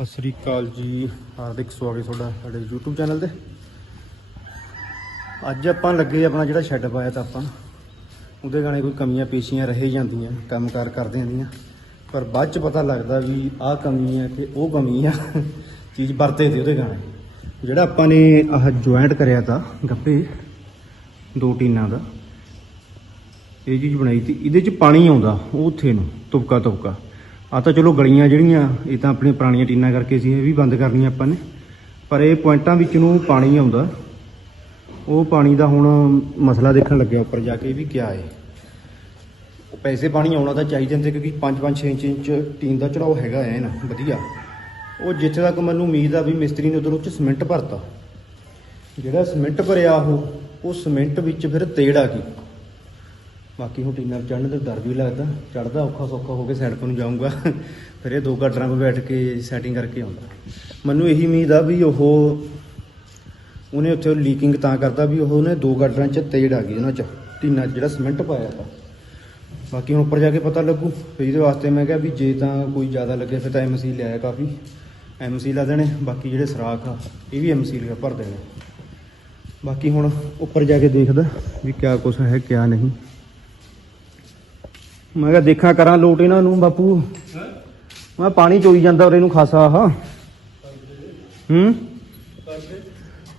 ਸਤਿ ਸ੍ਰੀ ਅਕਾਲ ਜੀ। ਹਾਰਦਿਕ ਸਵਾਗਤ ਤੁਹਾਡਾ, ਸਾਡੇ YouTube ਚੈਨਲ ਤੇ। ਅੱਜ ਆਪਾਂ ਲੱਗੇ ਆਪਣਾ ਜਿਹੜਾ ਸ਼ੈੱਡ ਪਾਇਆ ਤਾਂ ਆਪਾਂ। ਉਹਦੇ ਗਾਣੇ ਕੋਈ ਕਮੀਆਂ ਪੇਸ਼ੀਆਂ ਰਹਿ ਜਾਂਦੀਆਂ, ਕੰਮਕਾਰ ਕਰਦੇ ਦੀਆਂ ਪਰ ਬਾਅਦ ਚ ਪਤਾ ਲੱਗਦਾ ਵੀ ਆਹ ਕਮੀ ਹੈ ਕਿ ਉਹ ਕਮੀ ਆ, ਚੀਜ਼ ਵਰਤੇ ਤੇ ਉਹਦੇ ਗਾਣੇ। ਜਿਹੜਾ ਆਪਾਂ ਨੇ ਆਹ ਜੁਆਇੰਟ ਕਰਿਆ ਤਾਂ, ਗੱਪੇ, ਦੋ ਟੀਨਾਂ ਦਾ। ਇਹ ਚੀਜ਼ ਬਣਾਈ ਤੀ, ਇਹਦੇ ਚ ਪਾਣੀ ਆਉਂਦਾ, ਉਹ ਉੱਥੇ ਨੂੰ ਤੁਪਕਾ ਤੁਪਕਾ ਆ ਤਾਂ ਚਲੋ ਗਲੀਆਂ ਜਿਹੜੀਆਂ, ਇਹ ਤਾਂ ਆਪਣੀਆਂ ਪੁਰਾਣੀਆਂ ਟੀਨਾਂ ਕਰਕੇ ਸੀ, ਇਹ ਵੀ ਬੰਦ ਕਰਨੀਆਂ ਆਪਾਂ ਨੇ। ਪਰ ਇਹ ਪੁਆਇੰਟਾਂ ਵਿੱਚ ਨੂੰ ਪਾਣੀ ਆਉਂਦਾ। ਉਹ ਪਾਣੀ ਦਾ ਹੁਣ ਮਸਲਾ ਦੇਖਣ ਲੱਗਿਆ ਉੱਪਰ ਜਾ ਕੇ ਵੀ ਕਿਆ ਹੈ। ਪੈਸੇ ਪਾਣੀ ਆਉਣਾ ਤਾਂ ਚਾਹੀਦੇ ਹੁੰਦੇ ਕਿਉਂਕਿ 5-5 6 ਇੰਚ ਟੀਨ ਦਾ ਚੜਾਓ ਹੈਗਾ ਹੈ ਨਾ ਵਧੀਆ। ਉਹ ਜਿੱਥੇ ਤੱਕ ਮੈਨੂੰ ਉਮੀਦ ਆ ਵੀ ਮਿਸਤਰੀ ਨੇ ਉਧਰ ਉੱਚ ਸੀਮੈਂਟ ਭਰਤਾ। ਜਿਹੜਾ ਸੀਮੈਂਟ ਭਰਿਆ ਉਹ ਉਹ ਸੀਮੈਂਟ ਵਿੱਚ ਫਿਰ ਤੇੜ ਆ ਗਈ। ਬਾਕੀ ਹੁਣ ਟੀਨਾਂ ਚੜਨ ਤੇ ਡਰ ਵੀ ਲੱਗਦਾ। ਚੜਦਾ ਔਖਾ ਸੌਖਾ ਹੋ ਕੇ ਸਾਈਡ ਤੋਂ ਨੂੰ ਜਾਊਂਗਾ। ਫਿਰ ਇਹ ਦੋ ਗਾਡਰਾਂ 'ਤੇ ਬੈਠ ਕੇ ਸੈਟਿੰਗ ਕਰਕੇ ਆਉਂਦਾ। ਮੈਨੂੰ ਇਹੀ ਉਮੀਦ ਆ ਵੀ ਉਹ ਉਹਨੇ ਉੱਥੇ ਲੀਕਿੰਗ ਤਾਂ ਕਰਦਾ ਵੀ ਉਹ ਉਹਨੇ ਦੋ ਗਾਡਰਾਂ 'ਚ ਤੇੜ ਆ ਗਈ ਉਹਨਾਂ 'ਚ। ਟੀਨਾਂ 'ਚ ਜਿਹੜਾ ਸੀਮੈਂਟ ਪਾਇਆ ਤਾ। ਬਾਕੀ ਹੁਣ ਉੱਪਰ ਜਾ ਕੇ ਪਤਾ ਲੱਗੂ। ਫਿਰ ਇਹਦੇ ਵਾਸਤੇ ਮੈਂ ਕਿਹਾ ਵੀ ਜੇ ਤਾਂ ਕੋਈ ਜ਼ਿਆਦਾ ਲੱਗੇ ਫਿਰ ਤਾਂ ਐਮਸੀ ਲਿਆਇਆ ਕਾਫੀ। ਐਮਸੀ ਲਾ ਦੇਣੇ, ਬਾਕੀ ਜਿਹੜੇ ਸਰਾਖ ਆ, ਇਹ ਵੀ ਐਮਸੀ ਲਿਆ ਭਰ ਦੇਣੇ। ਬਾਕੀ ਹੁਣ ਉੱਪਰ ਜਾ ਕੇ ਦੇਖਦਾ ਵੀ ਕਿਆ ਕੁਛ ਹੈ, ਕਿਆ ਨਹੀਂ। ਮੈਂ ਕਿਹਾ ਦੇਖਾਂ ਕਰਾਂ ਲੋਟ ਇਹਨਾਂ ਨੂੰ ਬਾਪੂ। ਮੈਂ ਪਾਣੀ ਚੋਈ ਜਾਂਦਾ ਔਰ ਇਹਨੂੰ ਖਾਸਾ ਆਹ। ਹੂੰ?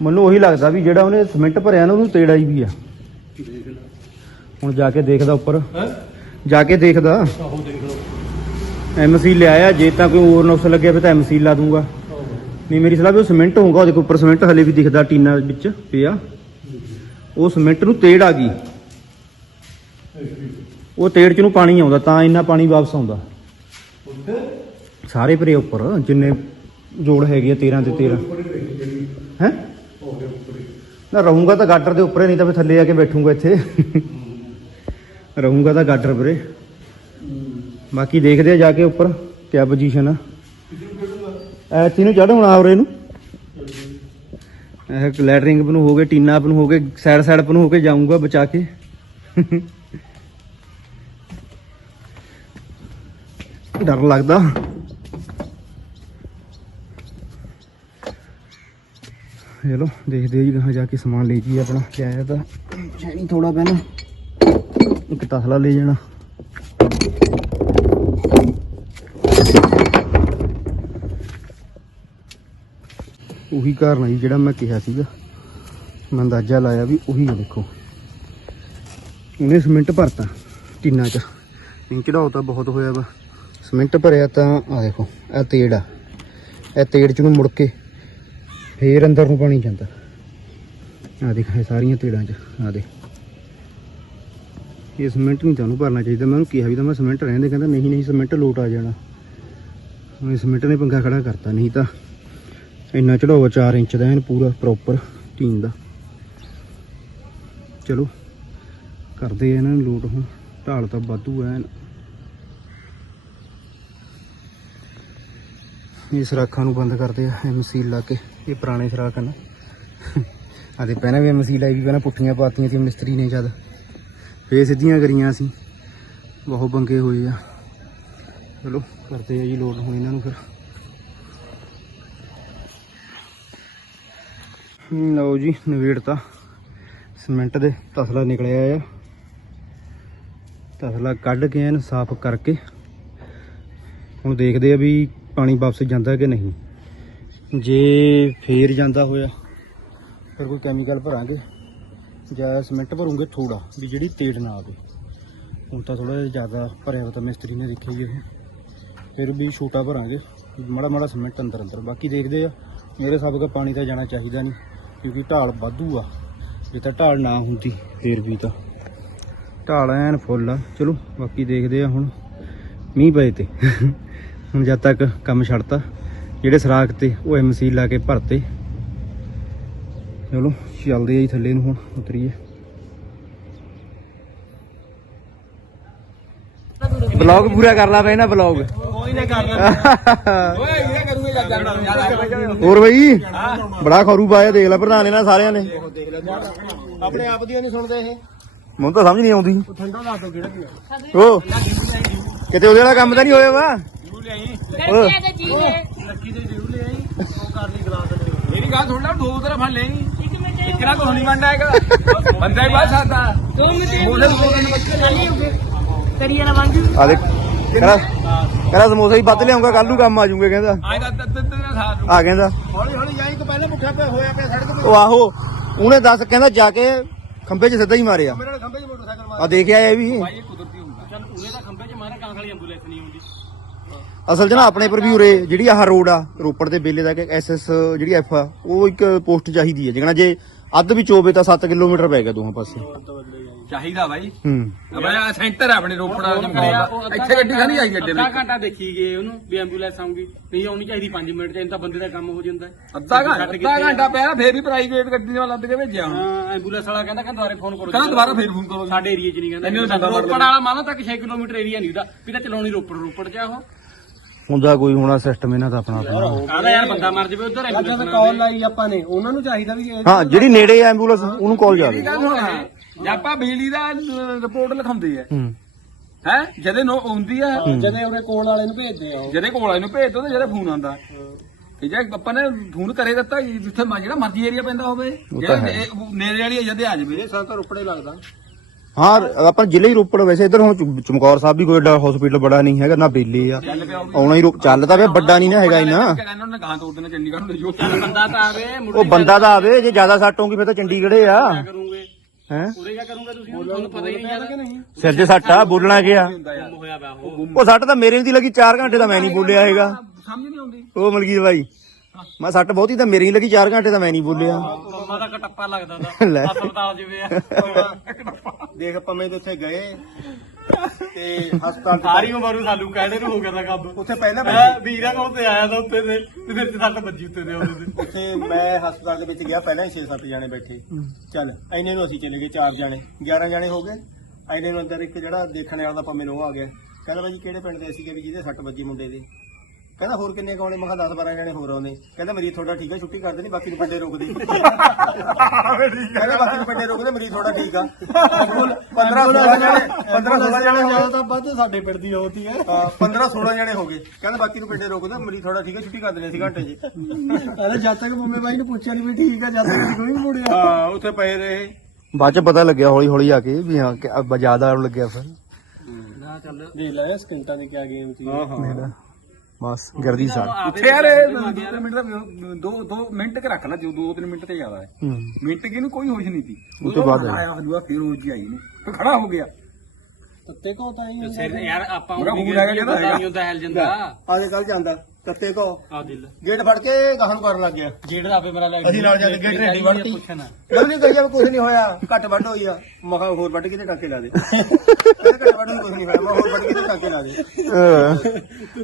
ਮੈਨੂੰ ਉਹੀ ਲੱਗਦਾ ਵੀ ਜਿਹੜਾ ਉਹਨੇ ਸਿਮੈਂਟ ਭਰਿਆ ਨਾ ਉਹਨੂੰ ਤੇੜਾ ਹੀ ਵੀ ਆ। ਹੁਣ ਜਾ ਕੇ ਦੇਖਦਾ ਉੱਪਰ। ਜਾ ਕੇ ਦੇਖਦਾ। ਆਹੋ ਦੇਖ ਲਓ। ਐਮਸੀ ਲਿਆਇਆ ਜੇ ਤਾਂ ਕੋਈ ਹੋਰ ਨੁਕਸ ਲੱਗਿਆ ਫਿਰ ਤਾਂ ਐਮਸੀ ਲਾ ਦੂੰਗਾ। ਨਹੀਂ ਮੇਰੀ ਸਲਾਹ ਵੀ ਉਹ ਸਿਮੈਂਟ ਹੋਊਗਾ ਉਹਦੇ ਉੱਪਰ ਸਿਮੈਂਟ ਹਲੇ ਵੀ ਦਿਖਦਾ ਟੀਨਾ ਵਿੱਚ ਪਿਆ। ਉਹ ਸਿਮੈਂਟ ਨੂੰ ਤੇੜ ਆ ਗਈ। ਉਹ ਤੇੜ ਚ ਨੂੰ ਪਾਣੀ ਆਉਂਦਾ ਤਾਂ ਇੰਨਾ ਪਾਣੀ ਵਾਪਸ ਆਉਂਦਾ। ਸਾਰੇ ਭਰੇ ਉੱਪਰ ਜਿੰਨੇ ਜੋੜ ਹੈਗੇ ਆ 13 ਤੇ 13 ਹੈ ਨਾ ਰਹੂੰਗਾ ਤਾਂ ਗਾਡਰ ਦੇ ਉੱਪਰ ਨਹੀਂ ਤਾਂ ਮੈਂ ਥੱਲੇ ਆ ਕੇ ਬੈਠੂੰਗਾ ਇੱਥੇ। ਰਹੂੰਗਾ ਤਾਂ ਗਾਡਰ ਪਰੇ ਬਾਕੀ ਦੇਖਦੇ ਆ ਜਾ ਕੇ ਉੱਪਰ ਕਿਆ ਪੋਜੀਸ਼ਨ ਆ। ਐਤੀ ਨੂੰ ਚੜ੍ਹ ਹੋਣਾ ਉਰੇ ਨੂੰ। ਇਹ ਲੈਟਰਿੰਗ ਨੂੰ ਹੋ ਗਏ ਟੀਨਾ ਨੂੰ ਹੋ ਗਏ ਸਾਈਡ ਸਾਈਡ ਨੂੰ ਹੋ ਕੇ ਜਾਊਂਗਾ ਬਚਾ ਕੇ। ਡਰ ਲੱਗਦਾ। ਚਲੋ, ਦੇਖਦੇ ਹਾਂ ਜੀ ਗਾਹਾਂ ਜਾ ਕੇ ਸਮਾਨ ਲੈ ਜੀ ਆਪਣਾ। ਕਿਆ ਤਾਂ, ਚੈਨੀ ਥੋੜਾ ਪਹਿਲਾਂ ਇੱਕ ਤਸਲਾ ਲੈ ਜਾਣਾ। ਉਹੀ ਕਾਰਨ ਆ ਜੀ ਜਿਹੜਾ ਮੈਂ ਕਿਹਾ ਸੀਗਾ। ਮੈਂ ਅੰਦਾਜ਼ਾ ਲਾਇਆ ਵੀ ਉਹੀ ਆ ਦੇਖੋ। ਉਹਨੇ ਸਿਮੈਂਟ ਭਰਤਾ, ਟੀਨਾ ਚ। ਨਹੀਂ, ਚੜਾਓ ਤਾਂ ਬਹੁਤ ਹੋਇਆ ਵਾ। ਸਿਮੈਂਟ ਭਰਿਆ ਤਾਂ ਆ ਦੇਖੋ, ਇਹ ਤੇੜ ਆ। ਇਹ ਤੇੜ ਚ ਨੂੰ ਮੁੜ ਕੇ ਫੇਰ ਅੰਦਰ ਨੂੰ ਪਾਣੀ ਜਾਂਦਾ। ਆ ਦੇਖ, ਇਹ ਸਾਰੀਆਂ ਤੇੜਾਂ ਚ ਆ ਦੇ ਇਹ ਸਿਮੈਂਟ ਨਹੀਂ ਤੁਹਾਨੂੰ ਭਰਨਾ ਚਾਹੀਦਾ। ਮੈਂ ਉਹਨੂੰ ਕਿਹਾ ਵੀ ਤਾਂ ਮੈਂ ਸਿਮੈਂਟ ਰਹਿੰਦੇ ਕਹਿੰਦਾ ਨਹੀਂ ਨਹੀਂ, ਸਿਮੈਂਟ ਲੋਟ ਆ ਜਾਣਾ। ਹੁਣ ਇਹ ਸਿਮੈਂਟ ਨੇ ਪੰਗਾ ਖੜਾ ਕਰਤਾ, ਨਹੀਂ ਤਾਂ ਇੰਨਾ ਚੜਾਵਾ 4 ਇੰਚ ਦਾ ਐਨ ਪੂਰਾ ਪ੍ਰੋਪਰ ਟੀਨ ਦਾ। ਚਲੋ, ਕਰਦੇ ਆ ਇਹਨਾਂ ਨੂੰ ਲੋਟ ਹੁਣ। ਢਾਲ ਤਾਂ ਵਾਧੂ ਐਨ ਇਹ ਸਰਾਖਾਂ ਨੂੰ ਬੰਦ ਕਰਦੇ ਆ ਐਮਸੀ ਲਾ ਕੇ, ਇਹ ਪੁਰਾਣੇ ਸਰਾਖ ਹਨ। ਆਦੇ ਪਹਿਲਾਂ ਵੀ ਐਮਸੀ ਆਈ ਵੀ, ਪਹਿਲਾਂ ਪੁੱਠੀਆਂ ਪਾਤੀਆਂ ਸੀ, ਮਿਸਤਰੀ ਨੇ ਜਦ। ਫੇਰ ਸਿੱਧੀਆਂ ਕਰੀਆਂ ਸੀ ਬਹੁਤ ਬੰਗੇ ਹੋਏ ਆ। ਚਲੋ, ਕਰਦੇ ਆ ਜੀ ਲੋਡ ਹੁਣ ਇਹਨਾਂ ਨੂੰ ਫਿਰ। ਲਓ ਜੀ ਨਵੇੜਤਾ ਸੀਮੈਂਟ ਦੇ ਤਸਲਾ ਨਿਕਲਿਆ ਆ। ਤਸਲਾ ਕੱਢ ਕੇ ਇਹਨੂੰ ਸਾਫ਼ ਕਰਕੇ। ਹੁਣ ਦੇਖਦੇ ਆ ਵੀ ਪਾਣੀ ਵਾਪਸ ਜਾਂਦਾ ਕਿ ਨਹੀਂ? ਜੇ ਫੇਰ ਜਾਂਦਾ ਹੋਇਆ, ਫਿਰ ਕੋਈ ਕੈਮੀਕਲ ਭਰਾਂਗੇ। ਜਾਂ ਸੀਮੈਂਟ ਭਰੂਗੇ ਥੋੜਾ ਵੀ ਜਿਹੜੀ ਤੇੜ ਨਾ ਆਵੇ। ਹੁਣ ਤਾਂ ਥੋੜਾ ਜਿਹਾ ਜ਼ਿਆਦਾ ਭਰਿਆ ਹੋਇਆ ਤਾਂ ਮਿਸਤਰੀ ਨੇ ਦੇਖਿਆ ਜੀ ਫਿਰ ਵੀ ਛੋਟਾ ਭਰਾਂਗੇ, ਮਾੜਾ ਮਾੜਾ ਸੀਮੈਂਟ ਅੰਦਰ ਅੰਦਰ। ਬਾਕੀ ਦੇਖਦੇ ਆ, ਮੇਰੇ ਹਿਸਾਬ ਨਾਲ ਪਾਣੀ ਤਾਂ ਜਾਣਾ ਚਾਹੀਦਾ ਨਹੀਂ, ਕਿਉਂਕਿ ਢਾਲ ਵਾਧੂ ਆ। ਜੇ ਤਾਂ ਢਾਲ ਨਾ ਹੁੰਦੀ, ਫੇਰ ਵੀ ਤਾਂ। ਢਾਲ ਐਨ ਫੁੱਲ ਆ। ਚਲੋ, ਬਾਕੀ ਦੇਖਦੇ ਆ ਹੁਣ। ਮੀਂਹ ਪਏ ਤੇ। ਹੁਣ ਜਦ ਤੱਕ ਕੰਮ ਛੱਡਤਾ ਜਿਹੜੇ ਸਰਾਖ ਤੇ ਉਹ ਐਮਸੀ ਲਾ ਕੇ ਭਰਤੇ। ਚਲੋ ਚੱਲਦੇ ਆ ਜੀ ਥੱਲੇ ਨੂੰ ਹੁਣ ਉਤਰੀਏ। ਬਲੌਗ ਪੂਰਾ ਕਰ ਲਾ ਪੈਣਾ ਬਲੌਗ ਕੋਈ ਨਾ ਕਰ ਓਏ ਇਹ ਕਰੂਗੇ ਜੱਜਾਂ ਹੋਰ ਬਈ ਬੜਾ ਖਰੂ ਪਾਇਆ ਦੇਖ ਲੈ ਪ੍ਰਧਾਨ ਇਹਨਾਂ ਸਾਰਿਆਂ ਨੇ। ਆਪਣੇ ਆਪ ਦੀਆਂ ਨਹੀਂ ਸੁਣਦੇ ਇਹ। ਮੈਨੂੰ ਤਾਂ ਸਮਝ ਨਹੀਂ ਆਉਂਦੀ। ਠੰਡਾ ਦੱਸ ਦੋ ਕਿਹੜਾ ਕੀ ਓ ਕਿਤੇ ਉਹਦੇ ਵਾਲਾ ਕੰਮ ਤਾਂ ਨਹੀਂ ਹੋਇਆ ਵਾ? ਜੂ ਲਿਆਈ ਓ ਤੇ ਜੀ ਨੇ। ਲੱਕੀ ਦੇ ਜ਼ਰੂਰ ਲੈ ਆਈ ਉਹ ਕਰ ਲਈ ਗਲਾਸ ਦੇ ਮੇਰੀ ਗੱਲ ਸੁਣ ਲੈ ਦੋ ਤਰ੍ਹਾਂ ਫੜ ਲੈ ਇੱਕ ਨਾ ਕੋਈ ਨਹੀਂ ਮੰਨਦਾ ਹੈਗਾ। ਬੰਦਾ ਹੀ ਬਾਤ ਸਕਦਾ ਦੋ ਮਿੰਟ ਬੋਲੇ ਬੋਲੇ ਨੂੰ ਬੱਚੇ ਖਾਲੀ ਹੋ ਗਏ ਕਰੀਏ ਨਾ ਵਾਂਝੂ ਆ ਦੇਖ ਕਹਿੰਦਾ ਕਹਿੰਦਾ ਸਮੋਸਾ ਹੀ ਵੱਧ ਲਿਆਉਂਗਾ ਕੱਲ ਨੂੰ ਕੰਮ ਆ ਜਾਊਗਾ ਕਹਿੰਦਾ। ਆ ਕਹਿੰਦਾ। ਹੌਲੀ ਹੌਲੀ ਜਾਈ ਤੋਂ ਪਹਿਲਾਂ ਪੁੱਠਾ ਪਿਆ ਹੋਇਆ ਪਿਆ ਸੜਕ ਤੇ। ਉਹ ਆਹੋ ਉਹਨੇ ਦੱਸ ਕਹਿੰਦਾ ਜਾ ਕੇ ਖੰਭੇ 'ਚ ਸਿੱਧਾ ਹੀ ਮਾਰਿਆ। ਮੇਰੇ ਨਾਲ ਖੰਭੇ 'ਚ ਮੋਟਰਸਾਈਕਲ ਮਾਰ ਆ ਦੇਖਿਆ ਇਹ ਵੀ ਭਾਈ ਇਹ ਕੁਦਰਤੀ ਹੁੰਦਾ ਚੱਲ ਉਹਨੇ ਤਾਂ ਖੰਭੇ 'ਚ ਮਾਰਿਆ ਕਾਂ ਵਾਲੀ ਐਂਬੂਲੈਂਸ ਨਹੀਂ ਆਉਂਦੀ ਅਸਲ 'ਚ ਨਾ ਆਪਣੇ ਪਰ ਵੀ ਉਰੇ ਜਿਹੜੀ ਆਹ ਰੋਡ ਆ ਰੋਪੜ ਦੇ ਬੇਲੇ ਦਾ ਕਿ ਐਸਐਸ ਜਿਹੜੀ ਐਫ ਆ ਉਹ ਇੱਕ ਪੋਸਟ ਚਾਹੀਦੀ ਹੈ। ਜਿਹੜਾ ਜੇ ਅੱਧ ਵਿੱਚ ਹੋਵੇ ਤਾਂ 7 ਕਿਲੋਮੀਟਰ ਪੈ ਗਿਆ ਦੋਹਾਂ ਪਾਸੇ। ਚਾਹੀਦਾ ਭਾਈ ਹੂੰ। ਅਬੇ ਸੈਂਟਰ ਆ ਆਪਣੇ ਰੋਪੜਾ ਇੱਥੇ ਗੱਡੀ ਖੜੀ ਆਈ ਅੱਡੇ ਅੱਧਾ ਘੰਟਾ ਦੇਖੀ ਗਏ ਉਹਨੂੰ ਵੀ ਐਂਬੂਲੈਂਸ ਆਉਂਗੀ ਨਹੀਂ ਆਉਣੀ ਚਾਹੀਦੀ 5 ਮਿੰਟ 'ਚ ਇਹਨਾਂ ਤਾਂ ਬੰਦੇ ਦਾ ਕੰਮ ਹੋ ਜਾਂਦਾ। ਅੱਧਾ ਘੰਟਾ ਅੱਧਾ ਘੰਟਾ ਪਿਆ ਫੇਰ ਵੀ ਪ੍ਰਾਈਵੇਟ ਗੱਡੀ ਨਾਲ ਲੱਦ ਕੇ ਭੇਜਿਆ ਹਾਂ ਐਂਬੂਲੈਂਸ ਵਾਲਾ ਕਹਿੰਦਾ ਕਿ ਦੁਬਾਰੇ ਫੋਨ ਕਰੋ। ਕਹਿੰਦਾ ਦੁਬਾਰਾ ਫੇਰ ਫੋਨ ਕਰੋ। ਸਾਡੇ ਏਰੀਆ 'ਚ ਨਹੀਂ ਇੰਨੇ ਕਹਿੰਦਾ ਨੂੰ ਬੰਦਾ ਰੋਪੜ ਵਾਲਾ ਮਾਨੋ ਤੱਕ 6 ਕਿਲੋਮੀਟਰ ਏਰੀਆ ਨਹੀਂ ਉਹਦਾ ਵੀ ਤਾਂ ਚਲਾਉਣੀ ਰੋਪੜ ਰੋਪੜ 'ਚ ਆ ਉਹ। ਹੁੰਦਾ ਕੋਈ ਹੋਣਾ ਸਿਸਟਮ ਇਹਨਾਂ ਦਾ ਆਪਣਾ ਆਪਣਾ। ਕਹਿੰਦਾ ਯਾਰ ਬੰਦਾ ਮਰ ਜਾਵੇ ਉਧਰ ਐਂਬੂਲੈਂਸ ਕਾਲ ਲਾਈ ਆਪਾਂ ਨੇ ਉਹਨਾਂ ਨੂੰ ਚਾਹੀਦਾ ਵੀ ਇਹ ਹਾਂ ਜਿਹੜੀ ਨੇੜੇ ਆ ਐਂਬੂਲੈਂਸ ਉਹਨੂੰ ਕਾਲ ਜਾਵੇ। ਜੇ ਆਪਾਂ ਬਿਜਲੀ ਦਾ ਰਿਪੋਰਟ ਲਿਖਾਉਂਦੇ ਆ। ਹੂੰ। ਹੈ? ਜਦੇ ਨੋ ਆਉਂਦੀ ਆ ਜਦੇ ਉਹਦੇ ਕੋਲ ਵਾਲੇ ਨੂੰ ਭੇਜਦੇ ਆ ਉਹ। ਜਦੇ ਕੋਲ ਇਹਨੂੰ ਭੇਜ ਦੋ ਤੇ ਜਦੇ ਫੋਨ ਆਉਂਦਾ। ਤੇ ਜੇ ਆਪਾਂ ਨੇ ਫੋਨ ਕਰੇ ਦਿੱਤਾ ਜਿੱਥੇ ਮ- ਜਿਹੜਾ ਮਰਜ਼ੀ ਏਰੀਆ ਪੈਂਦਾ ਹੋਵੇ। ਤਾਂ ਜਿਹੜੇ ਨੇੜੇ ਵਾਲੀ ਜਦੇ ਆ ਜਾਵੇ। ਸਾਨੂੰ ਤਾਂ ਰੁਪੜੇ ਲੱਗਦਾ। ਹਾਂ ਆਪਾਂ ਜ਼ਿਲ੍ਹੇ ਹੀ ਰੋਪੜ ਵੈਸੇ ਇਧਰ ਹੁਣ ਚਮ- ਚਮਕੌਰ ਸਾਹਿਬ ਵੀ ਕੋਈ ਏਡਾ ਹਸਪੀਟਲ ਬੜਾ ਨਹੀਂ ਹੈਗਾ ਨਾ ਬੇਲੇ ਆ। ਆਉਣਾ ਹੀ ਰੋ- ਚੱਲ ਤਾਂ ਪਿਆ ਵੱਡਾ ਨਹੀਂ ਨਾ ਹੈਗਾ ਇੰਨਾ। ਇਹਨਾਂ ਨੇ ਗਾਂ ਤੋੜ ਦੇਣਾ ਚੰਡੀਗੜ੍ਹ ਨੂੰ ਜੋ ਬੰਦਾ ਤਾਂ ਆਵੇ ਮੁੜ ਉਹ ਬੰਦਾ ਤਾਂ ਆਵੇ ਜੇ ਜ਼ਿਆਦਾ ਸੱਟ ਹੋਊਗੀ ਫਿਰ ਤਾਂ ਚੰਡੀਗੜ੍ਹੇ ਆ। ਕਰੂਗੇ? ਹੈ? ਉਰੇ ਕੀ ਕਰੂੰਗਾ ਤੁਸੀਂ? ਤੁਹਾਨੂੰ ਪਤਾ ਹੀ ਨਹੀਂ ਯਾਰ ਕਿ ਨਹੀਂ ਸਿਰ 'ਚ ਸੱਟ ਆ ਬੋਲਣਾ ਗਿਆ ਹੋਇਆ ਉਹ। ਉਹ ਸੱਟ ਤਾਂ ਮੇਰੇ ਦੀ ਲੱਗੀ 4 ਘੰਟੇ ਤਾਂ ਮੈਂ ਨਹੀਂ ਬੋਲਿਆ ਹੈਗਾ। ਸਮਝ ਨਹੀਂ ਆਉਂਦੀ। ਉਹ ਮਲਕੀਤ ਬਾਈ। ਮੈਂ ਸੱਟ ਬਹੁਤੀ ਤਾਂ ਮੇਰੀ ਲੱਗੀ 4 ਘੰਟੇ ਤਾਂ ਮੈਂ ਨਹੀਂ ਬੋਲਿਆ। ਮੰਮਾ ਦਾ ਕਟੱਪਾ ਲੱਗਦਾ ਦਾ ਲੈ। ਹਸਪਤਾਲ ਜਿਵੇਂ ਆ। ਦੇਖ ਪੰਮੇ ਦੇ ਉੱਥੇ ਗਏ ਤੇ ਹਸਪਤਾਲ ਚ ਸਾਰੀ ਉਮਰ ਨੂੰ ਸਾਨੂੰ ਕਹਿਣੇ ਨੂੰ ਹੋ ਗਿਆ ਦਾ ਕੰਮ। ਉੱਥੇ ਪਹਿਲਾਂ ਮੈਂ ਵੀਰਾ ਕੋਲ ਤੇ ਆਇਆ ਤਾਂ ਉੱਤੇ ਤੇ ਤੇ ਫਿਰ ਤੇ ਸੱਟ ਵੱਜੀ ਉੱਤੇ ਦੇ ਉਹਦੇ ਤੇ। ਉੱਥੇ ਮੈਂ ਹਸਪਤਾਲ ਦੇ ਵਿੱਚ ਗਿਆ ਪਹਿਲਾਂ ਹੀ 6-7 ਜਾਣੇ ਬੈਠੇ। ਚੱਲ ਐਨੇ ਨੂੰ ਅਸੀਂ ਚਲੇ ਗਏ 4 ਜਾਣੇ। 11 ਜਾਣੇ ਹੋ ਗਏ। ਐਨੇ ਨੂੰ ਅੰਦਰ ਇੱਕ ਜਿਹੜਾ ਦੇਖਣ ਵਾਲਾ ਦਾ ਪੰਮੇ ਨੂੰ ਉਹ ਆ ਗਿਆ। ਕਹਿੰਦਾ ਬਾਈ ਜੀ ਕਿਹੜੇ ਪਿੰਡ ਦੇ ਸੀਗੇ ਵੀ ਜਿਹਦੇ ਸੱਟ ਵੱਜੀ ਮੁੰਡੇ ਦੇ? ਕਹਿੰਦਾ ਹੋਰ ਕਿੰਨੇ ਕਾਉਣੇ ਮੈਂ ਕਿਹਾ 10 12 ਜਾਣੇ ਹੋਰ ਆਉਂਦੇ। ਕਹਿੰਦਾ ਮਰੀਜ਼ ਤੁਹਾਡਾ ਠੀਕ ਆ ਛੁੱਟੀ ਕਰ ਦੇਣੀ ਬਾਕੀ ਪਿੰਡੇ ਰੋਕਦੇ। ਕਹਿੰਦਾ ਬਾਕੀ ਪਿੰਡੇ ਰੋਕਦੇ ਮਰੀਜ਼ ਤੁਹਾਡਾ ਠੀਕ ਆ। 15 16 ਜਾਣੇ 15 16 ਜਾਣੇ ਹੋ ਗਏ। ਤਾਂ ਵੱਧ ਸਾਡੇ ਪਿੰਡ ਦੀ ਹੋਤੀ ਹੈ ਹਾਂ। 15 16 ਜਣੇ ਹੋ ਗਏ। ਕਹਿੰਦਾ ਬਾਕੀ ਨੂੰ ਪਿੰਡੇ ਰੋਕਦਾ ਮਰੀਜ਼ ਥੋੜਾ ਠੀਕ ਹੈ ਛੁੱਟੀ ਕਰ ਦੇਣੀ ਸੀ ਘੰਟੇ 'ਚ ਅਰੇ ਜਦ ਤੱਕ ਮੰਮੇ ਬਾਈ ਨੂੰ ਪੁੱਛਿਆ ਨਹੀਂ ਵੀ ਠੀਕ ਆ ਜਦ ਤੱਕ ਕੋਈ ਨਹੀਂ ਮੁੜਿਆ। ਹਾਂ ਉੱਥੇ ਪਏ ਰਹੇ। ਬਾਅਦ ਚ ਪਤਾ ਲੱਗਿਆ ਹੌਲੀ ਹੌਲੀ ਆ ਕੇ ਵੀ ਹਾਂ ਜ਼ਿਆਦਾ ਆਉਣ ਲੱਗਿਆ ਫਿਰ। ਨਾ ਚੱਲ ਦੇਖ ਲੈ ਸਕਿੰਟਾਂ ਦੀ ਕੀ ਗੇਮ ਸੀ। ਹਾਂ ਮੇਰਾ ਬਸ ਗਰਦੀ ਦੋ ਤਿੰਨ ਮਿੰਟ ਦਾ ਦੋ ਦੋ ਮਿੰਟ ਕੇ ਰੱਖ ਲੈ ਜੋ ਦੋ ਤਿੰਨ ਮਿੰਟ ਤੇ ਜ਼ਿਆਦਾ ਹੈ ਹੂੰ। ਮਿੰਟ ਕੀ ਨੂੰ ਕੋਈ ਹੋਸ਼ ਨਹੀਂ ਸੀ। ਉਹ ਤੋਂ ਬਾਅਦ ਆਇਆ ਹਲੂਆ ਫਿਰ ਉਹ ਜੀ ਆਈ ਨੇ। ਫਿਰ ਖੜਾ ਹੋ ਗਿਆ। ਤੱਤੇ ਕੋ ਤਾਂ ਹੀ ਸਿਰ ਯਾਰ ਆਪਾਂ ਉਹ ਗਿਆ ਨਹੀਂ ਹੁੰਦਾ ਹਿਲ ਜਾਂਦਾ। ਆਦੇ ਕੱਲ ਜਾਂਦਾ। ਤੱਤੇ ਕੋ। ਆ ਦਿਲ। ਗੇਟ ਫੜ ਕੇ ਗਾਹਾਂ ਨੂੰ ਕਰਨ ਲੱਗ ਗਿਆ। ਜਿਹੜਾ ਆਪੇ ਮੇਰਾ ਲੈ ਅਸੀਂ ਨਾਲ ਜਾ ਕੇ ਗੇਟ ਰੇਡੀ ਵੜਤੀ ਗੱਲ ਨਹੀਂ ਕਹੀ ਕੁਝ ਨਹੀਂ ਹੋਇਆ ਘੱਟ ਵੱਢ ਹੋਈ ਆ। ਮੈਂ ਕਿਹਾ ਹੋਰ ਵੱਢ ਕੇ ਤੇ ਟਾਕੇ ਲਾ ਦੇ। ਘੱਟ ਵੱਢ ਹੋਈ ਕੁਝ ਨਹੀਂ ਹੋਇਆ ਮੈਂ ਹੋਰ ਵੱਢ ਕੇ ਤੇ ਟਾਕੇ ਲਾ ਦੇ।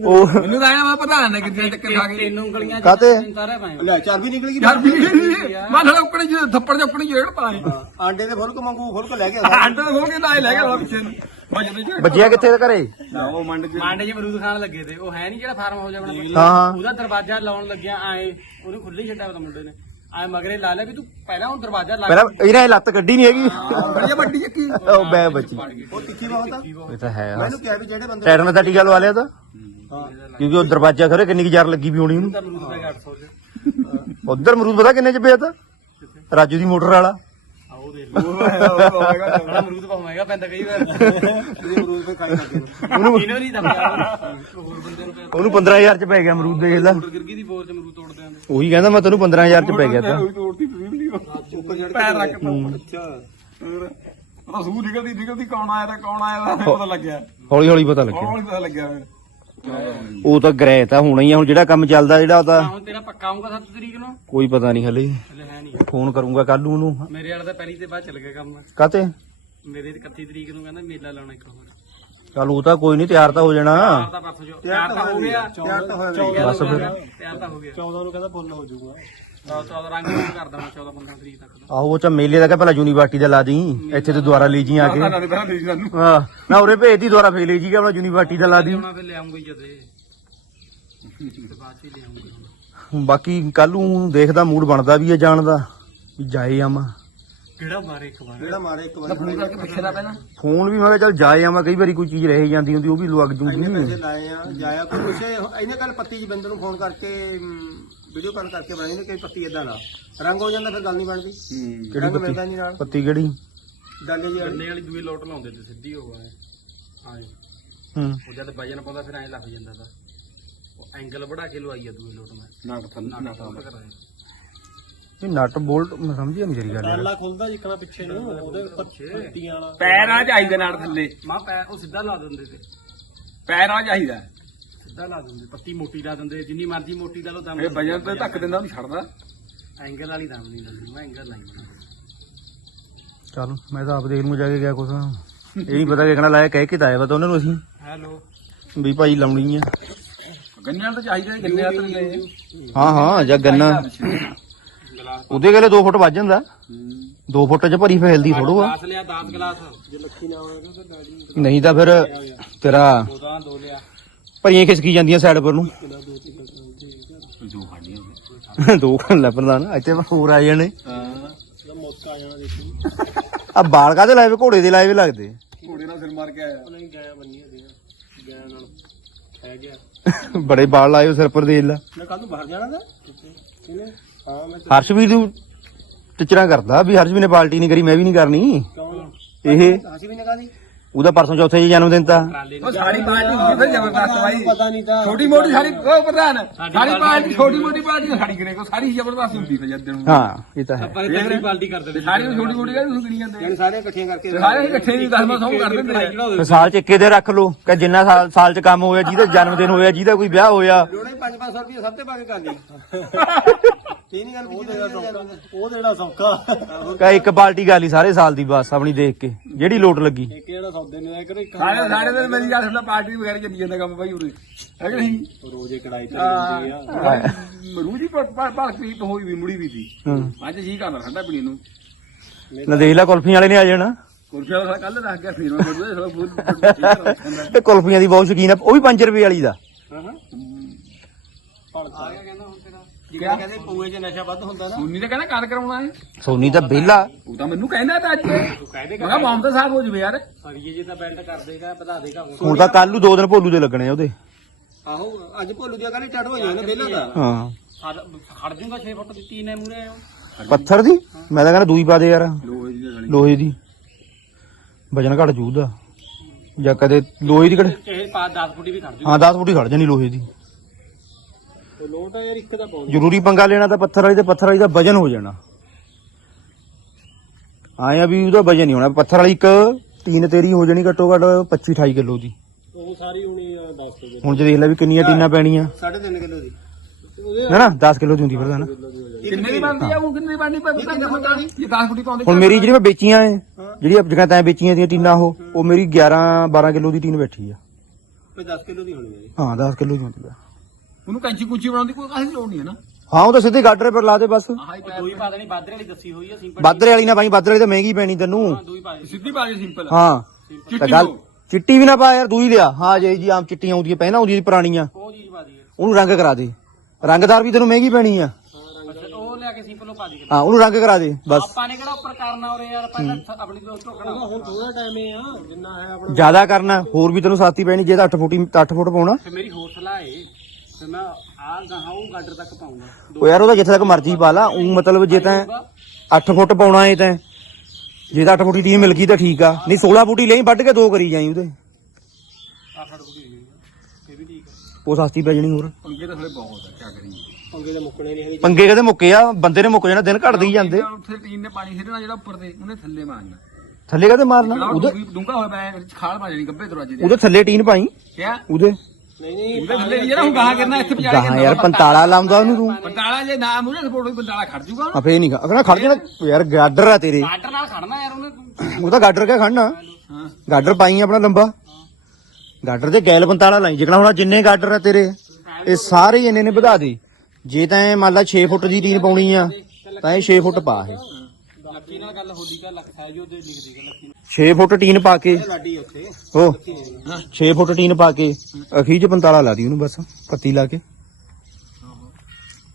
ਉਹ ਮੈਨੂੰ ਤਾਂ ਆਇਆ ਮੈਂ ਪ੍ਰਧਾਨ ਨੇ ਕਿੰਨੇ ਟੱਕਰ ਖਾ ਗਏ। ਤਿੰਨ ਉਂਗਲੀਆਂ ਕਾਹਤੇ? ਤਾਰੇ ਪਾਏ। ਲੈ ਚਾਰ ਵੀ ਨਿਕਲ ਗਈ ਯਾਰ ਵੀ ਮੈਂ ਨਾਲ ਆਪਣੀ ਜਿਹੇ ਥੱਪੜ ਚ ਆਪਣੀ ਜੇੜ ਪਾਏ। ਆਂਡੇ ਦੇ ਫੁਲਕ ਮੰਗੂ ਫੁਲਕ ਲੈ ਕੇ ਲਾਏ ਲੈ ਗਿਆ ਪਿੱਛੇ ਨੂੰ। ਮੈਂ ਜਦੋਂ ਜੇ ਵੱਜਿਆ ਕਿੱਥੇ ਦੇ ਘਰੇ? ਉਹ ਮੰਡ ਚ ਮਾਂਡੇ ਜੇ ਅਮਰੂਦ ਖਾਣ ਲੱਗੇ ਤੇ ਉਹ ਹੈ ਨਹੀਂ ਜਿਹੜਾ ਫਾਰਮ ਹਾਊਸ ਆਪਣਾ। ਹਾਂ ਹਾਂ। ਉਹਦਾ ਦਰਵਾਜ਼ਾ ਲਾਉਣ ਲੱਗਿਆ ਆਏ ਉਹਨੂੰ ਖੁੱਲੇ ਹੀ ਛੱਡਿਆ ਮੁੰਡੇ ਨੇ। ਆਏ ਮਗਰੇ ਲਾ ਲਿਆ ਵੀ ਤੂੰ ਪਹਿਲਾਂ ਉਹ ਦਰਵਾਜ਼ਾ ਲਾ ਪਹਿਲਾਂ ਇਹਨੇ ਇਹ ਲੱਤ ਕੱਢੀ ਨਹੀਂ ਹੈਗੀ। ਬੜੀ ਵੱਡੀ ਚੱਕੀ ਉਹ ਬੈ ਬੱਚੀ ਉਹ ਤਿੱਖੀ ਬਹੁਤ ਆ। ਇਹ ਤਾਂ ਹੈ ਮੈਨੂੰ ਕਿਹਾ ਵੀ ਜਿਹੜੇ ਬੰਦੇ ਟੈਟਨ ਦਾ ਟੀਕਾ ਲਵਾ ਲਿਆ ਤਾਂ। ਹਾਂ। ਕਿਉਂਕਿ ਉਹ ਦਰਵਾਜ਼ਾ ਖਰੇ ਕਿੰਨੀ ਕੁ ਜਾਰ ਲੱਗੀ ਵੀ ਹੋਣੀ ਉਹਨੂੰ। ਤਾਂ ਅਮਰੂਦ ਪੈ ਗਿਆ 800 ਚ ਉਧਰ ਮਰੂਦ ਪਤਾ ਕਿੰਨੇ ਚ ਪਿਆ ਤਾਂ? ਰਾਜੂ ਦੀ ਮੋਟਰ ਵਾਲਾ। ਉਹ ਦੇਖ ਲਓ ਬੜਾ ਅਮਰੂਦ ਪਾਉਂਗਾ ਪੈਂਦਾ ਕਈ ਵਾਰ। ਇਹਦੇ ਅਮਰੂਦ ਫੇ ਖਾਈ ਲੱਗੇ ਨੇ। ਉਹਨੂੰ ਇਹਨੂੰ ਨਹੀਂ ਦੱਬਿਆ ਹੋਰ ਬੰਦੇ ਨੂੰ ਪਿਆ ਉਹਨੂੰ 15000 ਚ ਪੈ ਗਿਆ ਅਮਰੂਦ ਦੇਖ ਲੈ। ਮੋਟਰ ਗਿਰਗੀ ਦੀ ਬੋਰ ਚ ਅਮਰੂਦ ਤੋੜਦੇ ਆਂਦੇ ਉਹੀ ਕਹਿੰਦਾ ਮੈਂ ਤੈਨੂੰ 15000 ਚ ਪੈ ਗਿਆ ਤਾਂ। ਤੋੜਦੀ ਫਿਰਦੀ ਉੱਪਰ ਚੜ੍ਹ ਕੇ ਪੈਰ ਰੱਖ ਅੱਛਾ। ਉਹ ਸੂ ਨਿਕਲਦੀ ਨਿਕਲਦੀ ਕੌਣ ਆਇਆ ਤਾਂ ਕੌਣ ਆਇਆ ਪਤਾ ਲੱਗਿਆ। ਹੌਲੀ ਹੌਲੀ ਪਤਾ ਲੱਗਿਆ। ਕੌਣ ਪਤਾ ਲੱਗਿਆ। ਫਿਰ ਉਹ ਤਾਂ ਗ੍ਰਹਿ ਤਾਂ ਹੋਣਾ ਹੀ ਆ ਹੁਣ ਜਿਹੜਾ ਕੰਮ ਚੱਲਦਾ ਜਿਹੜਾ ਉਹ ਤਾਂ ਹੁਣ ਤੇਰਾ ਪੱਕਾ ਆਉਂਗਾ 7 ਤਰੀਕ ਨੂੰ? ਕੋਈ ਪਤਾ ਨਹੀਂ ਹਲੇ। ਹਲੇ ਹੈ ਨਹੀਂ। ਫੋਨ ਕਰੂੰਗਾ ਕੱਲ ਨੂੰ ਉਹਨੂੰ। ਮੇਰੇ ਵਾਲਾ ਤਾਂ ਪਹਿਲੀ ਤੇ ਬਾਅਦ ਚੱਲ ਗਿਆ ਕੰਮ। ਕਾਤੇ ਮੇਰੇ ਤੇ 31 ਤਰੀਕ ਨੂੰ ਕਹਿੰਦਾ ਮੇਲਾ ਲਾਉਣਾ ਇੱਕ ਹੋਰ। ਚੱਲ ਉਹ ਤਾਂ ਕੋਈ ਨਹੀਂ ਤਿਆਰ ਤਾਂ ਹੋ ਜਾਣਾ। ਤਿਆਰ ਤਾਂ ਪਰਸੋਂ ਜੋ ਤਿਆਰ ਤਾਂ ਹੋ ਗਿਆ। ਤਿਆਰ ਤਾਂ ਹੋਇਆ ਵੀ ਬਸ ਫਿਰ। ਤਿਆਰ ਤਾਂ ਹੋ ਗਿਆ। 14 ਨੂੰ ਕਹਿੰਦਾ ਫੁੱਲ ਹੋ ਜਾਊਗਾ। 14 ਰੰਗ ਰੂਪ ਕਰ ਦੇਣਾ 14 15 ਤਰੀਕ ਤੱਕ ਦਾ। ਆਹੋ ਉਹ ਚ ਮੇਲੇ ਦਾ ਕਿ ਪਹਿਲਾਂ ਯੂਨੀਵਰਸਿਟੀ ਦਾ ਲਾ ਦੀ ਇੱਥੇ ਤੇ ਦੁਬਾਰਾ ਲੈ ਜੀ ਆ ਕੇ। ਨਾ ਪਹਿਲਾਂ ਦੇ ਸਾਨੂੰ ਹਾਂ ਨਾ ਉਰੇ ਭੇਜਦੀ ਦੁਬਾਰਾ ਫੇਰ ਲੈ ਜੀ ਕਿ ਆਪਣਾ ਯੂਨੀਵਰਸਿਟੀ ਦਾ ਲਾ ਦੀ ਫਿਰ ਜਦੇ। ਤੇ ਬਾਅਦ ਚ ਬਾਕੀ ਕੱਲ ਨੂੰ ਦੇਖਦਾ ਮੂਡ ਬਣਦਾ ਵੀ ਹੈ ਜਾਣ ਦਾ ਵੀ ਜਾਏ ਆਵਾਂ ਕਿਹੜਾ ਮਾਰੇ ਇੱਕ ਵਾਰ? ਜਿਹੜਾ ਮਾਰੇ ਇੱਕ ਵਾਰ? ਫੋਨ ਕਰਕੇ ਪੁੱਛਣਾ ਪੈਣਾ ਫੋਨ ਵੀ ਮੈਂ ਕਿਹਾ ਚੱਲ ਜਾਏ ਆਵਾਂ ਕਈ ਵਾਰੀ ਕੋਈ ਚੀਜ਼ ਰਹਿ ਜਾਂਦੀ ਹੁੰਦੀ ਉਹ ਵੀ ਲੱਗ ਇੰਨੇ ਜੂਗੀ ਪੈਸੇ ਲਾਏ ਆ ਜਾਇਆ ਕੋਈ ਕੁਛ ਇਹਨੇ ਕੱਲ ਪੱਤੀ ਜੀ ਬੰਦੇ ਨੂੰ ਫੋਨ ਕਰਕੇ ਵੀਡੀਓ ਕਾਲ ਕਰਕੇ ਬਣਾਈ ਨੇ ਕਿ ਪੱਤੀ ਇਦਾਂ ਲਾ ਰੰਗ ਹੋ ਜਾਂਦਾ ਫਿਰ ਗੱਲ ਨਹੀਂ ਬਣਦੀ। ਕਿਹੜੀ ਰੰਗ ਪੱਤੀ ਮਿਲਦਾ ਨਹੀਂ ਨਾਲ। ਪੱਤੀ? ਕਿਹੜੀ? ਡਾਲੇ ਜੀ ਵਾਲੀ। ਗੰਨੇ ਵਾਲੀ ਦੂਏ ਲੋਟ ਲਾਉਂਦੇ ਤੇ ਸਿੱਧੀ ਹੋ ਗਏ ਹਾਂ ਜੀ ਹੂੰ। ਉਹ ਜਦ ਵਜਨ ਪਾਉਂਦਾ ਫਿਰ ਐਂ ਲੱਗ ਜਾਂਦਾ ਤਾਂ। ਉਹ ਐਂਗਲ ਵਧਾ ਕੇ ਲਵਾਈ ਆ ਦੂਏ ਲੋਟ ਮੈਂ। ਨਾ ਥੱਲੇ ਨਾ ਨਾ ਕਰਾਇਆ ਇਹ ਨਟ ਬੋਲਟ ਮੈਂ ਸਮਝਿਆ ਨਹੀਂ ਤੇਰੀ ਗੱਲ ਯਾਰ। ਖੁੱਲਦਾ ਜਿੱਕਣਾ ਪਿੱਛੇ ਨੂੰ ਉਹਦੇ ਪੱਤੀਆਂ ਵਾਲਾ। ਪੈਰਾਂ ਚਾਹੀਦੇ ਨਾਲ ਥੱਲੇ। ਮਾਂ ਪੈ ਉਹ ਸਿੱਧਾ ਲਾ ਦਿੰਦੇ ਤੇ। ਪੈਰਾਂ ਚਾਹੀਦਾ ਸਿੱਧਾ ਲਾ ਦਿੰਦੇ ਪੱਤੀ ਮੋਟੀ ਲਾ ਦਿੰਦੇ ਜਿੰਨੀ ਮਰਜ਼ੀ ਮੋਟੀ ਲਾ ਲਓ ਦਮ ਇਹ ਵਜਨ ਤੇ ਧੱਕ ਦਿੰਦਾ ਉਹਨੂੰ ਛੱਡਦਾ। ਐਂਗਲ ਵਾਲੀ ਦਮ ਨਹੀਂ ਲੱਗਦੀ ਮੈਂ ਐਂਗਲ ਲਾਈ ਚੱਲ ਮੈਂ ਤਾਂ ਆਪ ਦੇਖ ਨੂੰ ਜਾ ਕੇ ਗਿਆ ਕੁਛ ਇਹ ਨਹੀਂ ਪਤਾ ਕਿਹੜਾ ਲਾਇਆ ਕਹਿ ਕੇ ਤਾਂ ਆਇਆ ਵਾ ਤਾਂ ਉਹਨਾਂ ਨੂੰ ਅਸੀਂ। ਹੈਲੋ। ਵੀ ਭਾਈ ਲਾਉਣੀ ਆ। ਗੰਨਿਆਂ ਤਾਂ ਚਾਹੀਦਾ ਹੀ, ਗੰਨੇ ਆ ਤਾਂ ਨਹੀਂ ਹਾਂ ਹਾਂ ਜਾਂ ਗੰਨਾ। ਉਹਦੇ ਗਲੇ 2 ਫੁੱਟ ਵੱਜ ਜਾਂਦਾ। 2 ਫੁੱਟ ਚ ਭਰੀ ਫੈਲਦੀ ਥੋੜੋ ਆ। ਗਲਾਸ ਲਿਆ 10 ਗਲਾਸ। ਜੇ ਲੱਖੀ ਨਾ ਹੋਵੇ ਤਾਂ ਡੈਡੀ ਨਹੀਂ ਤਾਂ ਫਿਰ ਤੇਰਾ ਦੋ ਤਾਂ ਦੋ ਲਿਆ। ਭਰੀਆਂ ਖਿਸਕੀ ਜਾਂਦੀਆਂ ਸਾਈਡ ਪਰ ਨੂੰ। ਜੋ ਖਾਣੀਆਂ ਦੋ ਖਾਣ ਲੈ ਪ੍ਰਧਾਨ ਇੱਥੇ ਹੋਰ ਆ ਜਾਣੇ। ਹਾਂ ਆ ਜਾਣਾ ਦੇਖੀ ਆ ਬਾਲ ਕਾਦੇ ਲਾਏ ਵੇ? ਘੋੜੇ ਦੇ ਲਾਏ ਵੇ ਲੱਗਦੇ। ਘੋੜੇ ਨਾਲ ਸਿਰ ਮਾਰ ਕੇ ਆਇਆ। ਨਹੀਂ ਗਿਆ ਬੰਨੀ ਦੇ ਗਿਆ ਨਾਲ ਖੈ ਗਿਆ। ਬੜੇ ਬਾਲ ਲਾਏ ਵੇ ਸਿਰ ਪਰ ਦੇ ਲਾ। ਮੈਂ ਕੱਲ ਨੂੰ ਬਾਹਰ ਜਾਣਾ ਦਾ ਹਾਂ ਮੈਂ ਹਰਸ਼ਵੀਰ ਨੂੰ ਟਿਚਰਾਂ ਕਰਦਾ ਵੀ ਹਰਸ਼ਵੀਰ ਨੇ ਪਾਰਟੀ ਨਹੀਂ ਕਰੀ ਮੈਂ ਵੀ ਨਹੀਂ ਕਰਨੀ। ਇਹ ਹਾਸੀ ਵੀ ਨਿਕਾ ਦੀ ਉਹਦਾ ਪਰਸੋਂ ਚੌਥੇ ਜੀ ਜਨਮ ਦਿਨ ਤਾਂ। ਉਹ ਸਾਰੀ ਪਾਰਟੀ ਹੁੰਦੀ ਫਿਰ ਜ਼ਬਰਦਸਤ ਬਾਈ। ਪਤਾ ਨਹੀਂ ਤਾਂ। ਛੋਟੀ ਮੋਟੀ ਸਾਰੀ ਉਹ ਪ੍ਰਧਾਨ ਸਾਰੀ ਪਾਰਟੀ ਛੋਟੀ ਮੋਟੀ ਪਾਰਟੀ ਸਾਡੀ ਕਿਨੇ ਕੋ ਸਾਰੀ ਜ਼ਬਰਦਸਤ ਹੁੰਦੀ ਫਿਰ ਜਦ ਨੂੰ। ਹਾਂ ਇਹ ਤਾਂ ਹੈ। ਤਗੜੀ ਪਾਲਟੀ ਕਰ ਦੇਣੀ ਸਾਰੀ ਛੋਟੀ ਮੋਟੀ ਕਹਿੰਦੇ ਤੁਸੀਂ ਕਿਣੀ ਜਾਂਦੇ ਸਾਰੇ ਇਕੱਠੀਆਂ ਕਰਕੇ ਸਾਰੇ ਇਕੱਠੇ ਹੀ ਦਸਵਾਂ ਸੌ ਕਰ ਦਿੰਦੇ ਸਾਲ ਚ ਇੱਕੇ ਦੇ ਰੱਖ ਲੋ ਕਿ ਜਿੰਨਾ ਸਾਲ ਸਾਲ ਚ ਕੰਮ ਹੋਇਆ ਜਿਹਦਾ ਜਨਮ ਦਿਨ ਹੋਇਆ ਜਿਹਦਾ ਕੋਈ ਵਿਆਹ ਹੋਇਆ। ਲੋੜੇ 5-500 ਰੁਪਏ ਸਭ ਤੇ ਪਾ ਕੇ ਕਰ ਲਈ। ਇਹ ਨਹੀਂ ਗੱਲ ਉਹ ਦੇਣਾ ਸੌਖਾ। ਕਾ ਇੱਕ ਪਾਰਟੀ ਲਈ ਸਾਰੇ ਸਾਲ ਦੀ ਬਸ ਆਪਣੀ ਦੇਖ ਕੇ ਜਿਹੜੀ ਲੋਟ ਲੱਗੀ। ਇੱਕ ਜਿਹੜਾ ਸੌਦੇ ਨੇ ਕਰੇ ਇੱਕ ਸਾਰੇ ਸਾਰੇ ਦਿਨ ਮੇਰੀ ਗੱਲ ਸੁਣਦਾ ਪਾਰਟੀ ਵਗੈਰਾ ਚੱਲੀ ਜਾਂਦਾ ਕੰਮ ਬਾਈ ਉਰੇ। ਹੈ ਕਿ ਨਹੀਂ? ਰੋਜ਼ੇ ਕੜਾਈ ਤੇ ਹੁੰਦੀ ਆ। ਮਰੂ ਦੀ ਭਲਕੀ ਹੋਈ ਵੀ ਮੁੜੀ ਵੀ ਸੀ ਹਾਂ। ਅੱਜ ਜੀ ਕਰਦਾ ਠੰਡਾ ਪੀਣੀ ਨੂੰ? ਨਾ ਦੇਖ ਲੈ ਕੁਲਫੀਆਂ ਵਾਲੇ ਨੇ ਆ ਜਾਣਾ। ਕੁਰਸ਼ਾ ਵਾਲਾ ਕੱਲ ਦੱਸ ਗਿਆ ਫੇਰ ਮੈਂ ਬੋਲਦਾ ਸਾਲਾ ਫੁੱਲ ਤੇ ਕੁਲਫੀਆਂ ਦੀ ਬਹੁਤ ਸ਼ੌਕੀਨ ਆ ਉਹ ਵੀ 5 ਰੁਪਏ ਵਾਲੀ ਦਾ। ਹਾਂ ਹਾਂ। ਆ ਗਿਆ ਕਹਿੰਦਾ ਜਿਵੇਂ ਕਹਿੰਦੇ ਪੂਏ 'ਚ ਨਸ਼ਾ ਵੱਧ ਹੁੰਦਾ ਨਾ। ਸੁਣਨੀ ਤਾਂ ਕਹਿੰਦਾ ਕਰ ਕਰਾਉਣਾ ਹੈ। ਸੋਨੀ ਤਾਂ ਵਿਹਲਾ। ਉਹ ਤਾਂ ਮੈਨੂੰ ਕਹਿੰਦਾ ਤਾਂ ਅੱਜ। ਤੂੰ ਕਹਿ ਦੇ ਮੈਂ ਕਿਹਾ ਮਾਮਦਾ ਸਾਹਿਬ ਹੋ ਜਵੇ ਯਾਰ। ਸਰੀਏ ਜੇ ਤਾਂ ਬੈਲਟ ਕਰ ਦੇਗਾ ਵਧਾ ਦੇਗਾ ਹੁਣ। ਤਾਂ ਕੱਲ ਨੂੰ ਦੋ ਦਿਨ ਭੋਲੂ ਦੇ ਲੱਗਣੇ ਆ ਉਹਦੇ। ਆਹੋ ਅੱਜ ਭੋਲੂ ਦੀਆਂ ਕੱਲ ਟੱਟ ਹੋਈਆਂ ਨੇ ਵਿਹਲਾ ਦਾ ਹਾਂ। ਖੜ ਜੂਗਾ 6 ਫੁੱਟ ਦੀ ਤੀਨ ਹੈ ਮੂਰੇ ਪੱਥਰ ਦੀ? ਮੈਂ ਤਾਂ ਕਹਿੰਦਾ ਦੂਈ ਪਾ ਦੇ ਯਾਰ। ਲੋਹੇ ਦੀ ਦੀ। ਵਜਨ ਘਟ ਜੂਦਾ ਜਾਂ ਕਦੇ ਲੋਹੇ ਦੀ ਘਟ ਇਹ ਪਾ 10 ਫੁੱਟ ਵੀ ਖੜ ਜੂ ਹਾਂ 10 ਫੁੱਟੀ ਖੜ ਜਾਣੀ ਲੋਹੇ ਦੀ। ਤੇ ਲੋਟ ਆ ਯਾਰ ਇੱਕ ਦਾ ਪਾਉਂਦੇ ਜ਼ਰੂਰੀ ਪੰਗਾ ਲੈਣਾ ਤਾਂ ਪੱਥਰ ਵਾਲੀ ਤੇ ਪੱਥਰ ਵਾਲੀ ਦਾ ਵਜਨ ਹੋ ਜਾਣਾ। ਆਇਆ ਵੀ ਉਹਦਾ ਵਜਨ ਨਹੀਂ ਹੋਣਾ। ਪੱਥਰ ਵਾਲੀ ਇੱਕ ਟੀਨ ਤੇਰੀ ਹੋ ਜਾਣੀ ਘੱਟੋ ਘੱਟ 25 28 ਕਿਲੋ ਦੀ। ਉਹ ਸਾਰੀ ਹੁਣੀ 10 ਕਿਲੋ ਹੁਣ ਜੇ ਦੇਖ ਲੈ ਵੀ ਕਿੰਨੀਆਂ ਟੀਨਾਂ ਪੈਣੀਆਂ। 3.5 ਕਿਲੋ ਦੀ। ਹੈ ਨਾ 10 ਕਿਲੋ ਦੀ ਹੁੰਦੀ ਫਿਰ ਤਾਂ ਨਾ ਕਿੰਨੇ ਦੀ ਬਣਦੀ ਆ? ਉਹ ਕਿੰਨੇ ਦੀ ਬਣਦੀ ਪਰ ਪਤਾ ਨਹੀਂ ਹੁੰਦਾ ਇਹ 10 ਫੁੱਟੀ ਪਾਉਂਦੇ ਹੁਣ ਮੇਰੀ ਜਿਹੜੀ ਮੈਂ ਵੇਚੀਆਂ ਐ ਜਿਹੜੀ ਜਗ੍ਹਾ ਤੈਂ ਵੇਚੀਆਂ ਦੀਆਂ ਟੀਨਾਂ ਉਹ ਉਹ ਮੇਰੀ 11 12 ਕਿਲੋ ਦੀ ਟੀਨ ਬੈਠੀ ਆ। ਕੋਈ 10 ਕਿਲੋ ਦੀ ਹੋਣੀ ਮੇਰੀ ਹਾਂ 10 ਕਿਲੋ ਦੀ ਹੁੰਦੀ ਆ। ਉਹਨੂੰ ਕੰਚੀ ਕੁੰਚੀ ਬਣਾਉਣ ਦੀ ਕੋਈ ਕਾਹਦੀ ਲੋੜ ਨਹੀਂ ਹੈ ਨਾ। ਹਾਂ ਉਹ ਤਾਂ ਸਿੱਧੇ ਗਾਡਰੇ ਪਰ ਲਾ ਦੇ ਬਸ। ਦੋਈ ਪਾ ਦੇਣੀ ਬਾਦਰੇ ਵਾਲੀ ਦੱਸੀ ਹੋਈ ਆ ਸਿੰਪਲ ਬਾਦਰੇ ਵਾਲੀ ਨਾ ਪਾਈ ਬਾਦਰੇ ਵਾਲੀ ਤਾਂ ਮਹਿੰਗੀ ਪੈਣੀ ਤੈਨੂੰ। ਦੋਈ ਪਾ ਦੇ ਸਿੱਧੀ ਬਾਜੀ ਸਿੰਪਲ ਹਾਂ। ਤਾਂ ਚਿੱਟੀ ਗੱਲ। ਚਿੱਟੀ ਵੀ ਨਾ ਪਾ ਯਾਰ ਦੂਈ ਲਿਆ। ਹਾਂ ਜੇ ਜੀ ਆਮ ਚਿੱਟੀਆਂ ਆਉਂਦੀਆਂ ਪਹਿਲਾਂ ਆਉਂਦੀਆਂ ਪੁਰਾਣੀਆਂ। ਉਹ ਚੀਜ਼ ਪਾ ਦੀ ਉਹਨੂੰ ਰੰਗ ਕਰਾ ਦੇ। ਰੰਗਦਾਰ ਵੀ ਤੈਨੂੰ ਮਹਿੰਗੀ ਪੈਣੀ ਆ। ਅੱਛਾ ਉਹ ਲਿਆ ਕੇ ਸਿੰਪਲ ਉਹ ਪਾ ਦੀ ਹਾਂ ਉਹਨੂੰ ਰੰਗ ਕਰਾ ਦੇ ਬਸ। ਆਪਾਂ ਨੇ ਕਿਹੜਾ ਉੱਪਰ ਕਰਨਾ ਉਰੇ ਯਾਰ ਪਹਿਲਾਂ ਆਪਣੀ ਦੋਸਤ ਢੋਕਣਾ ਹੁਣ ਥੋੜਾ ਟਾਈਮ ਹੀ ਆ ਜਿੰਨਾ ਹੈ ਆਪਣਾ। ਜ਼ਿਆਦਾ ਕਰਨਾ ਹੋਰ ਵੀ ਤੈਨੂੰ ਸਾਥੀ ਪੈਣੀ ਜੇ ਤਾਂ 8 ਫੁੱਟੀ 8 ਫੁੱਟ ਪਾਉਣਾ। ਤੇ ਮੇਰੀ ਹੋਰ ਸਲਾਹ ਏ ਤੇ ਮੈਂ ਆ ਗਾਹਾਂ ਉਹ ਗਾਡਰ ਤੱਕ ਪਾਉਂਗਾ ਉਹ ਯਾਰ ਉਹਦਾ ਜਿੱਥੇ ਤੱਕ ਮਰਜ਼ੀ ਪਾ ਲਾ। ਉਹ ਮਤਲਬ ਜੇ ਤਾਂ 8 ਫੁੱਟ ਪਾਉਣਾ ਏ ਤਾਂ। ਜੇ ਤਾਂ 8 ਫੁੱਟੀ ਟੀਨ ਮਿਲ ਗਈ ਤਾਂ ਠੀਕ ਆ। ਨਹੀਂ 16 ਫੁੱਟੀ ਲਈ ਵੱਢ ਕੇ ਦੋ ਕਰੀ ਜਾਈ ਉਹਦੇ। ਆ ਖੜ ਬੁੜੀ ਇਹ ਵੀ ਠੀਕ ਆ। ਉਹ ਸਸਤੀ ਪੈ ਜਣੀ ਹੋਰ। ਪੰਗੇ ਤਾਂ ਥੋੜੇ ਬਹੁਤ ਆ ਕੀ ਕਰੀਏ। ਪੰਗੇ ਦੇ ਮੁੱਕਣੇ ਨਹੀਂ ਹੈਗੇ। ਪੰਗੇ ਕਦੇ ਮੁੱਕੇ ਆ? ਬੰਦੇ ਨੇ ਮੁੱਕ ਜਾਣਾ ਦਿਨ ਘਟਦੇ ਹੀ ਜਾਂਦੇ। ਉੱਥੇ ਟੀਨ ਨੇ ਪਾਣੀ ਛੱਡਣਾ ਜਿਹੜਾ ਉੱਪਰ ਤੇ ਉਹਨੇ ਥੱਲੇ ਮਾਰਨਾ। ਥੱਲੇ ਕਦੇ ਮਾਰਨਾ? ਉਹਦੇ ਡੂੰਗਾ ਹੋਇਆ ਪਿਆ ਖਾਲ ਪਾ ਜਾਣੀ ਗੱਬੇ ਦਰਵਾਜ਼ੇ ਦੇ ਉਹਦੇ ਥੱਲੇ ਟੀਨ ਪਾਈ? ਕਿਆ? ਉਹਦੇ ਨਹੀਂ ਨਹੀਂ ਉਹਦੇ ਥੱਲੇ ਜਿਹੜਾ ਹੁਣ ਗਾਹਾਂ ਕਰਨਾ ਇੱਥੇ ਪਜਾ ਗਾਹਾਂ ਯਾਰ ਪੰਤਾਲਾ ਲਾਉਂਦਾ ਉਹਨੂੰ ਤੂੰ ਪੰਡਾਲਾ ਜੇ ਨਾ ਮੂਰੇ ਸਪੋਰਟ ਹੋਈ ਪੰਡਾਲਾ ਖੜ ਜੂਗਾ ਆ ਫੇ ਨਹੀਂ ਅਗਣਾ ਖੜ ਜਾਣਾ ਯਾਰ ਗਾਡਰ ਆ ਤੇਰੇ। ਗਾਡਰ ਨਾਲ ਖੜਨਾ ਯਾਰ ਉਹਨੇ ਉਹ ਤਾਂ ਗਾਡਰ ਕਿਆ ਖੜਨਾ? ਹਾਂ। ਗਾਡਰ ਪਾਈ ਆਪਣਾ ਲੰਬਾ। ਗਾਡਰ ਤੇ ਗੈਲ 45 ਲਾਈ ਜਿਕਣਾ ਹੁਣ ਜਿੰਨੇ ਗਾਡਰ ਆ ਤੇਰੇ ਇਹ ਸਾਰੇ ਇੰਨੇ ਨੇ ਵਧਾ ਦੇ। ਜੇ ਤਾਂ ਇਹ ਮੰਨ ਲਾ 6 ਫੁੱਟ ਦੀ ਟੀਨ ਪਾਉਣੀ ਆ ਤਾਂ ਇਹ 6 ਫੁੱਟ ਪਾ ਇਹ। ਲੱਕੀ ਨਾਲ ਗੱਲ ਹੋਲੀ ਕਾ ਲੱਖ ਸਾਈਜ਼ ਉਹਦੇ ਲਿਖ ਦੇਗਾ ਲੱਕੀ 6 ਫੁੱਟ ਟੀਨ ਪਾ ਕੇ। ਲਾਡੀ ਉੱਥੇ। ਹੋ। 6 ਫੁੱਟ ਟੀਨ ਪਾ ਕੇ ਅਖੀ ਚ 45 ਲਾ ਦੀ ਉਹਨੂੰ ਬਸ ਪੱਤੀ ਲਾ ਕੇ।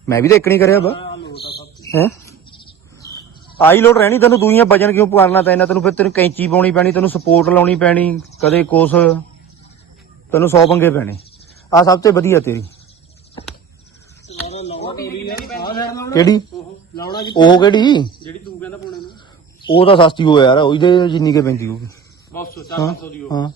ਮੈਂ ਵੀ ਤਾਂ ਇੱਕ ਨਹੀਂ ਕਰਿਆ ਵਾ ਹੈ? ਆਈ ਲੋਡ ਰਹਿਣੀ ਤੈਨੂੰ ਦੂਈਆਂ ਵਜਨ ਕਿਉਂ ਕਰਨਾ ਪੈਣਾ ਤੈਨੂੰ ਫਿਰ ਤੈਨੂੰ ਕੈਂਚੀ ਪਾਉਣੀ ਪੈਣੀ ਤੈਨੂੰ ਸਪੋਰਟ ਲਾਉਣੀ ਪੈਣੀ ਕਦੇ ਕੁਛ। ਤੈਨੂੰ 100 ਪੰਗੇ ਪੈਣੇ। ਆ ਸਭ ਤੋਂ ਵਧੀਆ ਤੇਰੀ। ਕਿਹੜੀ? ਉਹ ਕਿਹੜੀ? ਜਿਹੜੀ ਉਹ ਤਾਂ ਸਸਤੀ ਹੋ ਯਾਰ ਉਹਦੇ ਜਿੰਨੀ ਕੇ ਪੈਂਦੀ ਹੋਊਗੀ। ਬਸ ਹਾਂ 400 ਦੀ ਉਹ ਹਾਂ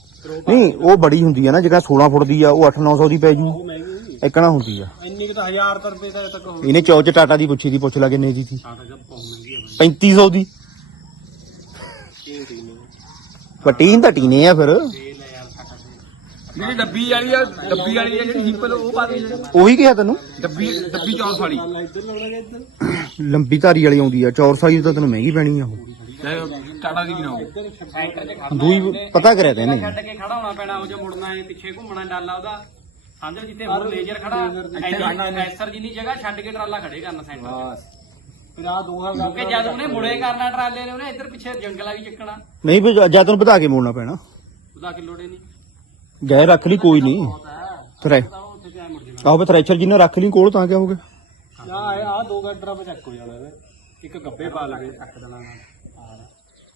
ਨਹੀਂ ਉਹ ਬੜੀ ਹੁੰਦੀ ਆ ਨਾ ਜਿਹੜਾ 16 ਫੁੱਟ ਦੀ ਆ ਉਹ 8-900 ਦੀ ਪੈ ਜੂ। ਉਹ ਮਹਿੰਗੀ ਨਹੀਂ ਇਕਣਾ ਹੁੰਦੀ ਆ। ਇੰਨੀ ਕਿ ਤਾਂ 1000 ਤਾਂ ਰੁਪਏ ਦਾ ਤੱਕ ਹੋ ਇਹਨੇ ਚੌਚ ਟਾਟਾ ਦੀ ਪੁੱਛੀ ਦੀ ਪੁੱਛ ਲਾ ਕਿੰਨੇ ਦੀ ਸੀ। ਹਾਂ ਤਾਂ ਜਦ ਬਹੁਤ ਮਹਿੰਗੀ ਹੈ ਬਾਈ। 3500 ਦੀ। ਨੇ ਪਟੀਨ ਤਾਂ ਟੀਨੇ ਆ ਫਿਰ। ਜਿਹੜੀ ਡੱਬੀ ਵਾਲੀ ਆ ਡੱਬੀ ਵਾਲੀ ਆ ਜਿਹੜੀ ਹਿੰਪਲ ਉਹ ਪਾ ਦੇ ਉਹੀ ਕਿਹਾ ਤੈਨੂੰ? ਡੱਬੀ ਡੱਬੀ ਚੌਰਸ ਵਾਲੀ। ਲੰਬੀ ਧਾਰੀ ਵਾਲੀ ਆਉਂਦੀ ਆ ਚੌਰ ਸਾਈਜ਼ ਤਾਂ ਤੈਨੂੰ ਮਹਿੰਗੀ ਪੈਣੀ ਆ ਉਹ। ਚਾਹੇ ਟਾਟਾ ਦੀ ਵੀ ਨਾ ਹੋਵੇ ਸੈਂਟਰ 'ਚ ਖੜਨਾ ਦੂਈ ਪਤਾ ਕਰਿਆ ਤੈਨੇ ਛੱਡ ਕੇ ਖੜਾ ਹੋਣਾ ਪੈਣਾ ਉਹ ਜੋ ਮੁੜਨਾ ਹੈ ਪਿੱਛੇ ਘੁੰਮਣਾ ਡਾਲਾ ਉਹਦਾ। ਸਮਝ ਜਿੱਥੇ ਹੋਰ ਲੇਜ਼ਰ ਖੜਾ ਐਡੀ ਐਸਰ ਜਿੰਨੀ ਜਗ੍ਹਾ ਛੱਡ ਕੇ ਟਰਾਲਾ ਖੜੇ ਕਰਨਾ ਸੈਂਟਰ ਬਸ। ਫਿਰ ਆ ਦੋਹਾਂ ਕਿਉਂਕਿ ਜਦ ਉਹਨੇ ਮੁੜੇ ਕਰਨਾ ਟਰਾਲੇ ਨੇ ਉਹਨੇ ਇੱਧਰ ਪਿੱਛੇ ਜੰਗਲਾ ਵੀ ਚੱਕਣਾ। ਨਹੀਂ ਵੀ ਜਾਂ ਤੈਨੂੰ ਵਧਾ ਕੇ ਮੋੜਨਾ ਪੈਣਾ। ਉਹਦਾ ਕਿ ਲੋੜੇ ਨਹੀਂ। ਗਏ ਰੱਖ ਲਈ ਕੋਈ ਨਹੀਂ। ਥਰੇ ਤਾਂ ਉਹ ਉੱਥੇ ਕਿਆ ਮੁੜ ਜਾਣਾ ਆਹੋ ਵੀ ਥ੍ਰੈਸ਼ਰ ਜਿੰਨਾ ਰੱਖ ਲਈ ਕੋਲ ਤਾਂ ਕਿਆ ਹੋ ਗਿਆ ਆ ਆ ਦੋ ਗੱਡਰਾਂ ਚੱਕ ਹੋ ਜਾਣਾ ਇਹਦੇ। ਇੱਕ ਗੱਬੇ ਪਾ ਲਵੇ। ਚੱਕ ਦੇਣਾ ਨਾਲ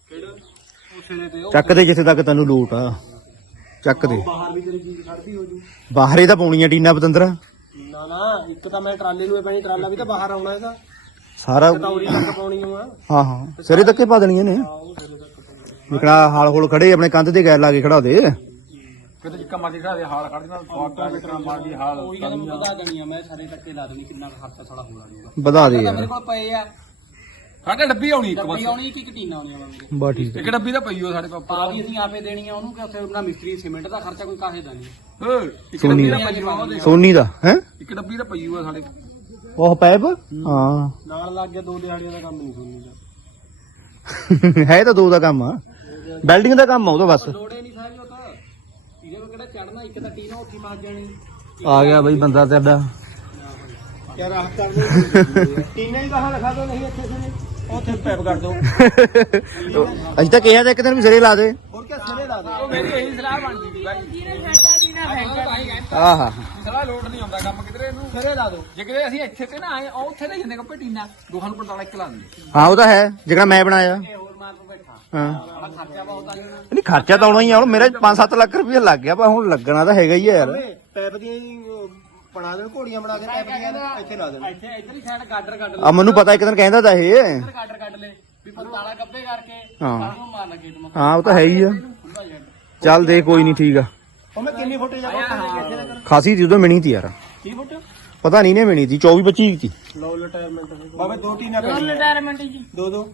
ਕਿਹੜਾ? ਉਹ ਸਿਰੇ ਤੇ ਉਹ ਚੱਕ ਦੇ ਜਿੱਥੇ ਤੱਕ ਤੈਨੂੰ ਲੋਟ ਆ। ਚੱਕ ਦੇ। ਬਾਹਰ ਵੀ ਤੇਰੀ ਚੀਜ਼ ਖੜਦੀ ਹੋ ਜੂ। ਬਾਹਰੇ ਤਾਂ ਪਾਉਣੀ ਆ ਟੀਨਾ ਪਤੰਦਰਾ। ਨਾ ਨਾ ਇੱਕ ਤਾਂ ਮੈਂ ਟਰਾਲੇ ਨੂੰ ਇਹ ਪੈਣੀ ਟਰਾਲਾ ਵੀ ਤਾਂ ਬਾਹਰ ਆਉਣਾ ਇਹਦਾ। ਸਾਰਾ ਤੌਰੀ ਤੱਕ ਪਾਉਣੀ ਆ ਹਾਂ ਹਾਂ। ਸਿਰੇ ਤੱਕੇ ਪਾ ਦੇਣੀਆਂ ਨੇ। ਉਹ ਸਿਰੇ ਤੱਕ ਪਾਉਣੀ ਵਿਕਣਾ ਹਾਲ ਹੋਲ ਖੜੇ ਆਪਣੇ ਕੰਧ ਤੇ ਗੈਰ ਲਾ ਕੇ ਖੜਾ ਦੇ। ਕਿਤੇ ਜਿੱਕਾ ਮਰਦੀ ਖੜਾ ਦੇ ਹਾਲ ਕੱਢ ਦੇਣਾ ਫੋਟਾ ਵਿਕਰਾ ਮਾਰਦੀ ਹਾਲ ਉਹੀ ਗੱਲ ਮੈਂ ਵਧਾ ਦੇਣੀ ਆ ਮੈਂ ਸਾਰੇ ਤੱਕੇ ਲਾ ਦੇਣੀ ਕਿੰਨਾ ਕੁ ਖਰਚਾ ਥੋੜਾ ਹੋਣਾ ਜਾਊਗਾ ਵਧਾ ਦੇ ਮੇਰੇ ਕੋਲ ਪਏ ਆ। ਸਾਡੇ ਡੱਬੀ ਆਉਣੀ ਇੱਕ ਡੱਬੀ ਬਸ। ਆਉਣੀ ਇੱਕ ਇੱਕ ਟੀਨਾ ਆਉਣੀ ਆ ਮੇਰੇ ਬਾ ਠੀਕ ਇੱਕ ਡੱਬੀ ਤਾਂ ਪਈ ਹੋ ਸਾਡੇ ਪਾਪਾ ਆ ਵੀ ਅਸੀਂ ਆਪੇ ਦੇਣੀ ਆ ਉਹਨੂੰ ਕਿ ਉੱਥੇ ਉਹਨਾਂ ਮਿਸਤਰੀ ਸੀਮੈਂਟ ਦਾ ਖਰਚਾ ਕੋਈ ਕਾਹੇ ਦਾ ਨਹੀਂ। ਓਏ ਇੱਕ ਸੋਨੀ ਡੱਬੀ ਦਾ। ਤਾਂ ਪਈ ਹੋ ਉਹਦੇ। ਸੋਨੀ ਦਾ ਹੈ? ਇੱਕ ਡੱਬੀ ਤਾਂ ਪਈ ਹੋ ਸਾਡੇ ਉਹ ਪੈਪ? ਹਾਂ। ਨਾਲ ਲੱਗ ਗਿਆ ਦੋ ਦਿਹਾੜੀਆਂ ਦਾ ਕੰਮ ਨਹੀਂ ਸੁਣਨੀ ਦਾ। ਹੈ ਤਾਂ ਦੋ ਦਾ ਕੰਮ ਆ। ਬਿਲਡਿੰਗ ਦਾ ਕੰਮ ਆ ਉਹਦਾ ਬਸ। ਲੋੜੇ ਨਹੀਂ ਇਹਦੇ ਵਿੱਚ ਕਿਹੜਾ ਚੜਨਾ ਇੱਕ ਤਾਂ ਟੀਨਾ ਉੱਥੇ ਮਾਰ ਜਾਣੀ। ਆ ਗਿਆ ਬਈ ਬੰਦਾ ਤੇਰਾ ਕਿਆ ਰਾਹ ਕਰ ਦੇ ਟੀਨਾ ਹੀ ਕਹਾਂ ਲਿਖਾ ਦੋ ਨਹੀਂ ਇੱਥੇ ਸੇ ਉੱਥੇ ਪੈਪ ਕਰ ਦੋ। ਅਸੀਂ ਤਾਂ ਕਿਹਾ ਤਾਂ ਇੱਕ ਦਿਨ ਵੀ ਸਿਰੇ ਲਾ ਦੇ। ਹੋਰ ਕਿਆ ਸਿਰੇ ਲਾ ਦੇ? ਮੇਰੀ ਇਹੀ ਸਲਾਹ ਬਣਦੀ ਸੀ। ਫੈਂਕਾ ਆਹਾ ਸਲਾਹ ਲੋਟ ਨਹੀਂ ਆਉਂਦਾ ਕੰਮ ਕਿਧਰੇ ਇਹਨੂੰ ਸਿਰੇ ਲਾ ਦੋ। ਜੇ ਕਿਤੇ ਅਸੀਂ ਇੱਥੇ ਤੇ ਨਾ ਆਏ ਉਹ ਉੱਥੇ ਲੈ ਜਾਂਦੇ ਕੱਪੇ ਟੀਨਾ ਦੋਹਾਂ ਨੂੰ। ਪਰਤਾਲਾ ਇੱਕ ਲਾ ਦਿੰਦੇ। ਹਾਂ ਉਹ ਤਾਂ ਹੈ ਜਿਹੜਾ ਮੈਂ ਬਣਾਇਆ। ਮਾਰ ਤੋਂ ਬੈਠਾ। ਹਾਂ। ਸਾਡਾ ਖਰਚਾ ਬਹੁਤ ਆ ਜਾਣਾ ਨਹੀਂ ਖਰਚਾ ਤਾਂ ਆਉਣਾ ਹੀ ਆ ਹੁਣ ਮੇਰਾ 5-7 ਲੱਖ ਰੁਪਏ ਲੱਗ ਗਿਆ ਪਰ ਹੁਣ ਲੱਗਣਾ ਤਾਂ ਹੈਗਾ ਹੀ ਆ ਯਾਰ। ਪੈਪ ਦੀਆਂ ਹੀ, ਉਹ, ਬਣਾ ਦੇਣ ਘੋੜੀਆਂ ਬਣਾ ਕੇ ਪੈਪ ਦੀਆਂ ਇੱਥੇ ਲਾ ਦੇਣ ਇੱਥੇ ਇੱਧਰ ਹੀ ਸਾਈਡ ਗਾਡਰ ਕੱਢ ਲੈ ਆ ਮੈਨੂੰ ਪਤਾ ਇੱਕ ਦਿਨ ਕਹਿੰਦਾ ਤਾਂ ਇਹ। ਇੱਧਰ ਗਾਡਰ ਕੱਢ ਲੈ ਵੀ ਪੰਤਾਲਾ ਗੱਬੇ ਕਰਕੇ ਹਾਂ। ਕਾਹਨੂੰ ਮਾਰ ਲੱਗੇ ਤੁਮ ਹਾਂ ਉਹ ਤਾਂ ਹੈ ਹੀ ਆ। ਖੁੱਲਾ ਜੱਟ ਚੱਲ ਦੇ ਕੋਈ ਨਹੀਂ ਠੀਕ ਆ। ਉਹ ਮੈਂ ਕਿੰਨੀ ਫੁੱਟ ਜਾ ਖਾਸੀ ਸੀ ਉਦੋਂ ਮਿਣੀ ਤੀ ਯਾਰ। ਕੀ ਫੁੱਟ? ਪਤਾ ਨਹੀਂ ਨੇ ਮਿਣੀ ਤੀ 24 25 ਤੀ। ਲੋ ਰਿਟਾਇਰਮੈਂਟ ਬਾਬੇ ਦੋ ਟੀਨਾ ਪੈਣੀਆਂ ਰਿਟਾਇਰਮੈਂਟ ਜੀ। ਦੋ ਦੋ